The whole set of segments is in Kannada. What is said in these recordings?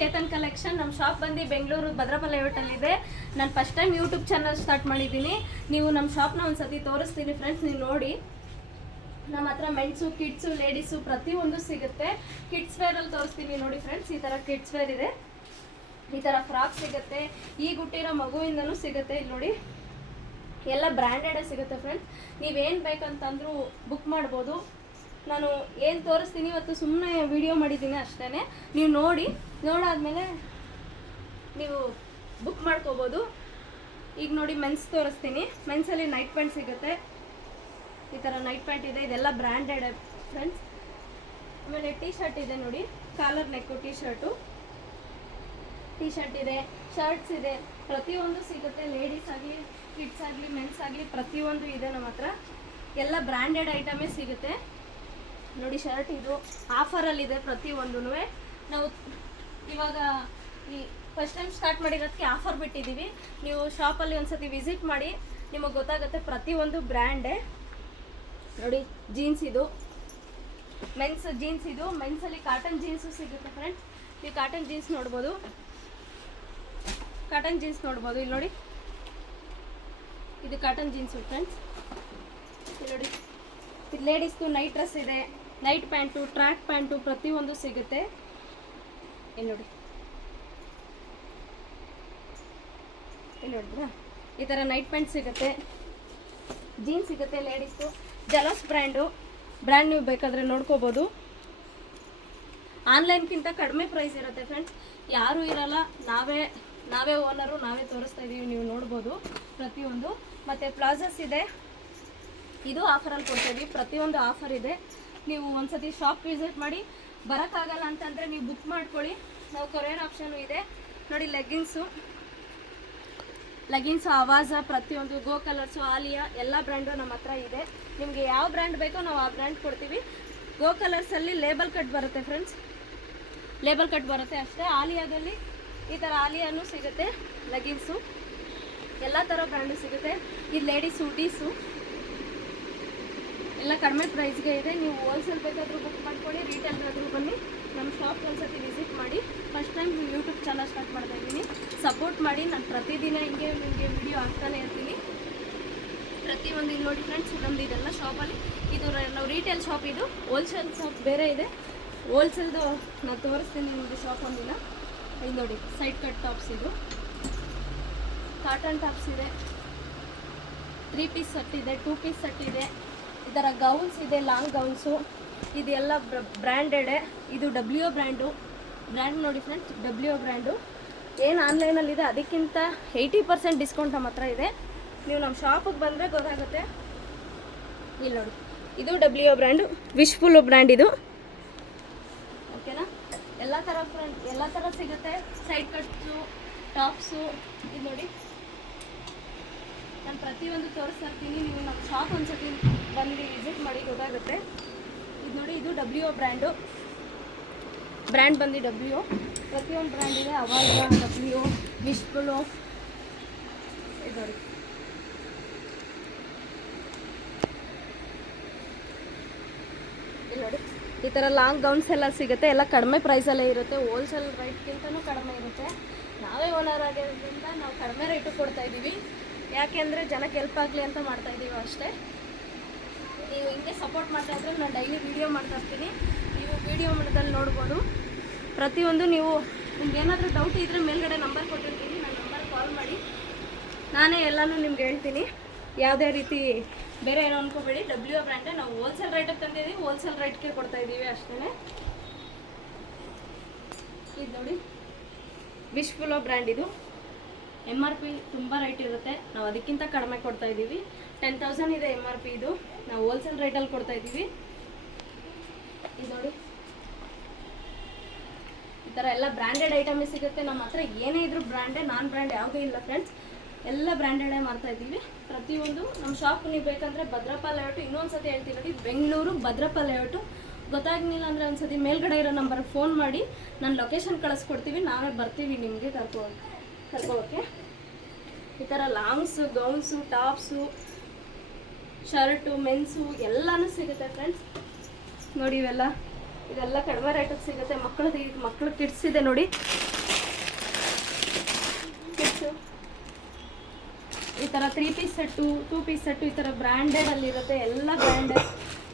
ಚೇತನ್ ಕಲೆಕ್ಷನ್. ನಮ್ಮ ಶಾಪ್ ಬಂದು ಬೆಂಗಳೂರು ಭದ್ರಪಲ್ಲಿ ಲೇಔಟಲ್ಲಿದೆ. ನಾನು first time YouTube channel start ಮಾಡಿದ್ದೀನಿ. ನೀವು ನಮ್ಮ ಶಾಪ್ನ ಒಂದು ಸತಿ ತೋರಿಸ್ತೀನಿ ಫ್ರೆಂಡ್ಸ್, ನೀವು ನೋಡಿ. ನಮ್ಮ ಹತ್ರ ಮೆನ್ಸು, ಕಿಡ್ಸು, ಲೇಡೀಸು ಪ್ರತಿಯೊಂದು ಸಿಗುತ್ತೆ. ಕಿಡ್ಸ್ ವೇರಲ್ಲಿ ತೋರಿಸ್ತೀನಿ ನೋಡಿ ಫ್ರೆಂಡ್ಸ್. ಈ ಥರ ಕಿಡ್ಸ್ ವೇರ್ ಇದೆ, ಈ ಥರ ಫ್ರಾಕ್ ಸಿಗುತ್ತೆ, ಈಗ ಹುಟ್ಟಿರೋ ಮಗುವಿಂದನೂ ಸಿಗುತ್ತೆ. ಇಲ್ಲಿ ನೋಡಿ, ಎಲ್ಲ ಬ್ರ್ಯಾಂಡೆಡೇ ಸಿಗುತ್ತೆ ಫ್ರೆಂಡ್ಸ್. ನೀವೇನು ಬೇಕಂತಂದ್ರೂ ಬುಕ್ ಮಾಡ್ಬೋದು. ನಾನು ಏನು ತೋರಿಸ್ತೀನಿ ಇವತ್ತು ಸುಮ್ಮನೆ ವಿಡಿಯೋ ಮಾಡಿದ್ದೀನಿ ಅಷ್ಟೇ. ನೀವು ನೋಡಿ, ನೋಡಾದ್ಮೇಲೆ ನೀವು ಬುಕ್ ಮಾಡ್ಕೋಬೋದು. ಈಗ ನೋಡಿ ಮೆನ್ಸ್ ತೋರಿಸ್ತೀನಿ. ಮೆನ್ಸಲ್ಲಿ ನೈಟ್ ಪ್ಯಾಂಟ್ ಸಿಗುತ್ತೆ. ಈ ಥರ ನೈಟ್ ಪ್ಯಾಂಟ್ ಇದೆ, ಇದೆಲ್ಲ ಬ್ರ್ಯಾಂಡೆಡ್ ಫ್ರೆಂಡ್ಸ್. ಆಮೇಲೆ ಟೀ ಶರ್ಟ್ ಇದೆ ನೋಡಿ, ಕಾಲರ್ ನೆಕ್ಕು ಟೀ ಶರ್ಟ್ ಇದೆ, ಶರ್ಟ್ಸ್ ಇದೆ, ಪ್ರತಿಯೊಂದು ಸಿಗುತ್ತೆ. ಲೇಡೀಸ್ ಆಗಲಿ, ಕಿಡ್ಸ್ ಆಗಲಿ, ಮೆನ್ಸ್ ಆಗಲಿ ಪ್ರತಿಯೊಂದು ಇದೆ ನಮ್ಮ ಹತ್ರ. ಎಲ್ಲ ಬ್ರ್ಯಾಂಡೆಡ್ ಐಟಮೇ ಸಿಗುತ್ತೆ ನೋಡಿ. ಶರ್ಟ್ ಇದು ಆಫರಲ್ಲಿದೆ ಪ್ರತಿಯೊಂದೂ. ನಾವು ಇವಾಗ ಈ ಫಸ್ಟ್ ಟೈಮ್ ಸ್ಟಾರ್ಟ್ ಮಾಡಿರೋದಕ್ಕೆ ಆಫರ್ ಬಿಟ್ಟಿದ್ದೀವಿ. ನೀವು ಶಾಪಲ್ಲಿ ಒಂದ್ಸತಿ ವಿಸಿಟ್ ಮಾಡಿ, ನಿಮಗೆ ಗೊತ್ತಾಗುತ್ತೆ. ಪ್ರತಿಯೊಂದು ಬ್ರ್ಯಾಂಡೇ ನೋಡಿ. ಜೀನ್ಸ್ ಇದು ಮೆನ್ಸ್ ಜೀನ್ಸ್, ಇದು ಮೆನ್ಸಲ್ಲಿ ಕಾಟನ್ ಜೀನ್ಸು ಸಿಗುತ್ತೆ ಫ್ರೆಂಡ್ಸ್. ನೀವು ಕಾಟನ್ ಜೀನ್ಸ್ ನೋಡ್ಬೋದು, ಇಲ್ಲಿ ನೋಡಿ, ಇದು ಕಾಟನ್ ಜೀನ್ಸು ಫ್ರೆಂಡ್ಸ್. ಇಲ್ಲಿ ನೋಡಿ, ಇದು ಲೇಡೀಸ್ದು ನೈಟ್ ಡ್ರೆಸ್ ಇದೆ, ನೈಟ್ ಪ್ಯಾಂಟು, ಟ್ರ್ಯಾಕ್ ಪ್ಯಾಂಟು ಪ್ರತಿಯೊಂದು ಸಿಗುತ್ತೆ. ಇಲ್ಲಿ ನೋಡಿ, ಇಲ್ಲಿ ನೋಡಿದ್ರಾ, ಈ ಥರ ನೈಟ್ ಪ್ಯಾಂಟ್ ಸಿಗುತ್ತೆ, ಜೀನ್ಸ್ ಸಿಗುತ್ತೆ ಲೇಡೀಸ್ದು. ಜಲಸ್ ಬ್ರ್ಯಾಂಡ್ ನೀವು ಬೇಕಾದರೆ ನೋಡ್ಕೋಬೋದು. ಆನ್ಲೈನ್ಗಿಂತ ಕಡಿಮೆ ಪ್ರೈಸ್ ಇರುತ್ತೆ ಫ್ರೆಂಡ್ಸ್. ಯಾರೂ ಇರಲ್ಲ, ನಾವೇ ಓನರು, ನಾವೇ ತೋರಿಸ್ತಾ ಇದ್ದೀವಿ. ನೀವು ನೋಡ್ಬೋದು ಪ್ರತಿಯೊಂದು. ಮತ್ತು ಪ್ಲಾಜಸ್ ಇದೆ, ಇದು ಆಫರಲ್ಲಿ ಕೊಡ್ತೀವಿ. ಪ್ರತಿಯೊಂದು ಆಫರ್ ಇದೆ. ನೀವು ಒಂದ್ಸತಿ ಶಾಪ್ ವಿಸಿಟ್ ಮಾಡಿ. ಬರೋಕ್ಕಾಗಲ್ಲ ಅಂತಂದರೆ ನೀವು ಬುಕ್ ಮಾಡ್ಕೊಳ್ಳಿ, ನಾವು ಕೊರಿಯರ್ ಆಪ್ಷನು ಇದೆ ನೋಡಿ. ಲೆಗಿನ್ಸು, ಅವಾಜ ಪ್ರತಿಯೊಂದು, ಗೋ ಕಲರ್ಸು, ಆಲಿಯಾ ಎಲ್ಲ ಬ್ರ್ಯಾಂಡು ನಮ್ಮ ಹತ್ರ ಇದೆ. ನಿಮಗೆ ಯಾವ ಬ್ರ್ಯಾಂಡ್ ಬೇಕೋ ನಾವು ಆ ಬ್ರ್ಯಾಂಡ್ ಕೊಡ್ತೀವಿ. ಗೋ ಕಲರ್ಸಲ್ಲಿ ಲೇಬಲ್ ಕಟ್ ಬರುತ್ತೆ ಫ್ರೆಂಡ್ಸ್, ಲೇಬಲ್ ಕಟ್ ಬರುತ್ತೆ ಅಷ್ಟೇ. ಆಲಿಯಾದಲ್ಲಿ ಈ ಥರ ಆಲಿಯಾನು ಸಿಗುತ್ತೆ, ಲೆಗಿನ್ಸು ಎಲ್ಲ ಥರ ಬ್ರ್ಯಾಂಡು ಸಿಗುತ್ತೆ. ಇದು ಲೇಡೀಸ್ ಹುಡೀಸು ಎಲ್ಲ ಕಡಿಮೆ ಪ್ರೈಸ್ಗೆ ಇದೆ. ನೀವು ಹೋಲ್ಸೇಲ್ ಬೇಕಾದರೂ ಬುಕ್ ಮಾಡ್ಕೊಳ್ಳಿ, ರೀಟೇಲ್ ಬೇಕಾದರೂ ಬನ್ನಿ. ನಮ್ಮ ಶಾಪ್ ಒಂದ್ಸತಿ ವಿಸಿಟ್ ಮಾಡಿ. First time YouTube channel start ಮಾಡ್ತಾ ಇದ್ದೀನಿ, ಸಪೋರ್ಟ್ ಮಾಡಿ. ನಾನು ಪ್ರತಿದಿನ ಹಿಂಗೆ ನಿಮಗೆ ವಿಡಿಯೋ ಹಾಕ್ತಾನೆ ಇರ್ತೀನಿ ಪ್ರತಿಯೊಂದು. ಇಲ್ಲಿ ನೋಡಿ ಫ್ರೆಂಡ್ಸ್, ನಮ್ಮದು ಇದೆಲ್ಲ ಶಾಪಲ್ಲಿ. ಇದು ನಾವು ರೀಟೇಲ್ ಶಾಪ್, ಇದು ಹೋಲ್ಸೇಲ್ ಶಾಪ್ ಬೇರೆ ಇದೆ. ಹೋಲ್ಸೇಲ್ದು ನಾನು ತೋರಿಸ್ತೀನಿ ನಿಮಗೆ ಶಾಪ್ ಒಂದಿನ. ಇದು ನೋಡಿ, ಸೈಡ್ ಕಟ್ ಟಾಪ್ಸ್, ಇದು ಕಾಟನ್ ಟಾಪ್ಸ್ ಇದೆ, 3 ಪೀಸ್ ಸೆಟ್ ಇದೆ, 2 ಪೀಸ್ ಸೆಟ್ ಇದೆ. ಈ ಥರ ಗೌನ್ಸ್ ಇದೆ, ಲಾಂಗ್ ಗೌನ್ಸು. ಇದೆಲ್ಲ ಬ್ರ್ಯಾಂಡೆಡೇ. ಇದು W ಬ್ರ್ಯಾಂಡ್ ನೋಡಿ ಫ್ರೆಂಡ್ಸ್, W ಬ್ರ್ಯಾಂಡು. ಏನು ಆನ್ಲೈನಲ್ಲಿದೆ ಅದಕ್ಕಿಂತ 80% ಡಿಸ್ಕೌಂಟ್ ನಮ್ಮ ಹತ್ರ ಇದೆ. ನೀವು ನಮ್ಮ ಶಾಪಿಗೆ ಬಂದರೆ ಗೊತ್ತಾಗುತ್ತೆ. ಇಲ್ಲಿ ನೋಡಿ, ಇದು W ಬ್ರ್ಯಾಂಡು, ವಿಶ್ಫುಲ್ ಬ್ರ್ಯಾಂಡ್ ಇದು. ಓಕೆನಾ? ಎಲ್ಲ ಥರ ಸಿಗುತ್ತೆ. Side cuts, tops. ಇದು ನೋಡಿ, ನಾನು ಪ್ರತಿಯೊಂದು ತೋರಿಸ್ತಾ ಇರ್ತೀನಿ. ನೀವು ನಮ್ಮ ಶಾಪ್ ಒಂದ್ಸತಿ ಬಂದು ವಿಸಿಟ್ ಮಾಡಿ, ಗೊತ್ತಾಗುತ್ತೆ. ಇದು ನೋಡಿ, ಇದು W ಬ್ರ್ಯಾಂಡ್ ಬಂದು W. ಪ್ರತಿಯೊಂದು ಬ್ರ್ಯಾಂಡ್ ಇದೆ. ಅವಾಜ, W, ವಿಶ್ಫುಲ್ಲು. ಇದು ನೋಡಿ, ಈ ಥರ ಲಾಂಗ್ ಗೌನ್ಸ್ ಎಲ್ಲ ಸಿಗುತ್ತೆ. ಎಲ್ಲ ಕಡಿಮೆ ಪ್ರೈಸಲ್ಲೇ ಇರುತ್ತೆ, ಹೋಲ್ಸೇಲ್ ರೇಟ್ಗಿಂತನೂ ಕಡಿಮೆ ಇರುತ್ತೆ. ನಾವೇ ಓನರ್ ಆಗಿರೋದ್ರಿಂದ ನಾವು ಕಡಿಮೆ ರೇಟು ಕೊಡ್ತಾಯಿದ್ದೀವಿ. ಯಾಕೆಂದರೆ ಜನಕ್ಕೆ ಹೆಲ್ಪ್ ಆಗಲಿ ಅಂತ ಮಾಡ್ತಾಯಿದ್ದೀವಿ ಅಷ್ಟೇ. ನೀವು ಹಿಂಗೆ ಸಪೋರ್ಟ್ ಮಾಡ್ತಾಯಿದ್ರೆ ನಾನು ಡೈಲಿ ವೀಡಿಯೋ ಮಾಡ್ತಾಯಿರ್ತೀನಿ. ನೀವು ವೀಡಿಯೋ ಮಾಡೋದಲ್ಲಿ ನೋಡ್ಬೋದು ಪ್ರತಿಯೊಂದು. ನೀವು ನಿಮ್ಗೆ ಏನಾದರೂ ಡೌಟ್ ಇದ್ದರೆ ಮೇಲ್ಗಡೆ ನಂಬರ್ ಕೊಟ್ಟಿರ್ತೀನಿ, ನನ್ನ ನಂಬರ್ ಕಾಲ್ ಮಾಡಿ, ನಾನೇ ಎಲ್ಲನೂ ನಿಮ್ಗೆ ಹೇಳ್ತೀನಿ. ಯಾವುದೇ ರೀತಿ ಬೇರೆ ಏನೋ ಅನ್ಕೋಬೇಡಿ. W ಬ್ರ್ಯಾಂಡೇ ನಾವು ಹೋಲ್ಸೇಲ್ ರೇಟಿಗೆ ತಂದಿದ್ದೀವಿ, ಹೋಲ್ಸೇಲ್ ರೇಟ್ಗೆ ಕೊಡ್ತಾಯಿದ್ದೀವಿ ಅಷ್ಟೇ. ಇದು ನೋಡಿ, ವಿಶ್ಫುಲ್ ಬ್ರ್ಯಾಂಡ್. ಇದು MRP ತುಂಬ ರೇಟ್ ಇರುತ್ತೆ, ನಾವು ಅದಕ್ಕಿಂತ ಕಡಿಮೆ ಕೊಡ್ತಾಯಿದ್ದೀವಿ. 10,000 ಇದೆ MRP. ಇದು ನಾವು ಹೋಲ್ಸೇಲ್ ರೇಟಲ್ಲಿ ಕೊಡ್ತಾಯಿದ್ದೀವಿ. ಇದು ನೋಡಿ, ಈ ಥರ ಎಲ್ಲ ಬ್ರ್ಯಾಂಡೆಡ್ ಐಟಮೇ ಸಿಗುತ್ತೆ ನಮ್ಮ ಹತ್ರ. ಏನೇ ಇದ್ರೂ ಬ್ರ್ಯಾಂಡೇ, ನಾನ್ ಬ್ರ್ಯಾಂಡ್ ಯಾವುದೂ ಇಲ್ಲ ಫ್ರೆಂಡ್ಸ್. ಎಲ್ಲ ಬ್ರ್ಯಾಂಡೆಡೇ ಮಾಡ್ತಾಯಿದ್ದೀವಿ ಪ್ರತಿಯೊಂದು. ನಮ್ಮ ಶಾಪ್ ನೀವು ಬೇಕಂದರೆ ಭದ್ರಪಲ್ಲಿ ಲೇಔಟು, ಇನ್ನೊಂದು ಸತಿ ಹೇಳ್ತೀನಿ ನೋಡಿ, ಬೆಂಗಳೂರು ಭದ್ರಪಲ್ಲಿ ಲೇಔಟು. ಗೊತ್ತಾಗಲಿಲ್ಲ ಅಂದರೆ ಒಂದು ಸತಿ ಮೇಲ್ಗಡೆ ಇರೋ ನಂಬರ್ಗೆ ಫೋನ್ ಮಾಡಿ, ನಾನು ಲೊಕೇಶನ್ ಕಳಿಸ್ಕೊಡ್ತೀವಿ, ನಾವೇ ಬರ್ತೀವಿ ನಿಮಗೆ ಕರ್ಕೋಕ್ಕೆ. ಈ ಥರ ಲಾಂಗ್ಸು, ಗೌನ್ಸು, ಟಾಪ್ಸು, ಶರ್ಟು, ಮೆನ್ಸು ಎಲ್ಲನೂ ಸಿಗುತ್ತೆ ಫ್ರೆಂಡ್ಸ್. ನೋಡಿ, ಇದೆಲ್ಲ ಕಡಿಮೆ ರೇಟಿಗೆ ಸಿಗುತ್ತೆ. ಮಕ್ಕಳು ಕಿಡ್ಸ್ ಇದೆ ನೋಡಿ, ಈ ಥರ 3 ಪೀಸ್ ಸೆಟ್ಟು 2 ಪೀಸ್ ಸೆಟ್ಟು ಈ ಥರ ಬ್ರ್ಯಾಂಡೆಡಲ್ಲಿರುತ್ತೆ, ಎಲ್ಲ ಬ್ರ್ಯಾಂಡೆಡ್.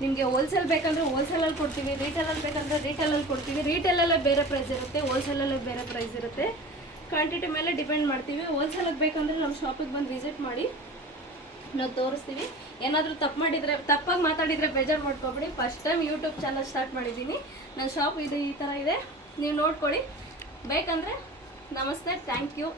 ನಿಮಗೆ ಹೋಲ್ಸೇಲ್ ಬೇಕಂದರೆ ಹೋಲ್ಸೇಲಲ್ಲಿ ಕೊಡ್ತೀವಿ, ರೀಟೇಲಲ್ಲಿ ಬೇಕಂದರೆ ರೀಟೇಲಲ್ಲಿ ಕೊಡ್ತೀವಿ. ರೀಟೇಲಲ್ಲೇ ಬೇರೆ ಪ್ರೈಸ್ ಇರುತ್ತೆ, ಹೋಲ್ಸೇಲಲ್ಲೇ ಬೇರೆ ಪ್ರೈಸ್ ಇರುತ್ತೆ. ಕ್ವಾಂಟಿಟಿ ಮೇಲೆ ಡಿಪೆಂಡ್ ಮಾಡ್ತೀವಿ. ಹೋಲ್ಸೇಲಿಗೆ ಬೇಕಂದರೆ ನಮ್ಮ ಶಾಪಿಗೆ ಬಂದು ವಿಸಿಟ್ ಮಾಡಿ, ನಾವು ತೋರಿಸ್ತೀವಿ. ಏನಾದರೂ ತಪ್ಪಾಗಿ ಮಾತಾಡಿದರೆ ಬೇಜಾರು ಮಾಡ್ಕೊಬೇಡಿ. First time YouTube channel start ಮಾಡಿದ್ದೀನಿ. ನನ್ನ ಶಾಪ್ ಇದು ಈ ಥರ ಇದೆ, ನೀವು ನೋಡ್ಕೊಳ್ಳಿ. ಬೇಕಂದರೆ ನಮಸ್ತೆ, ಥ್ಯಾಂಕ್ ಯು.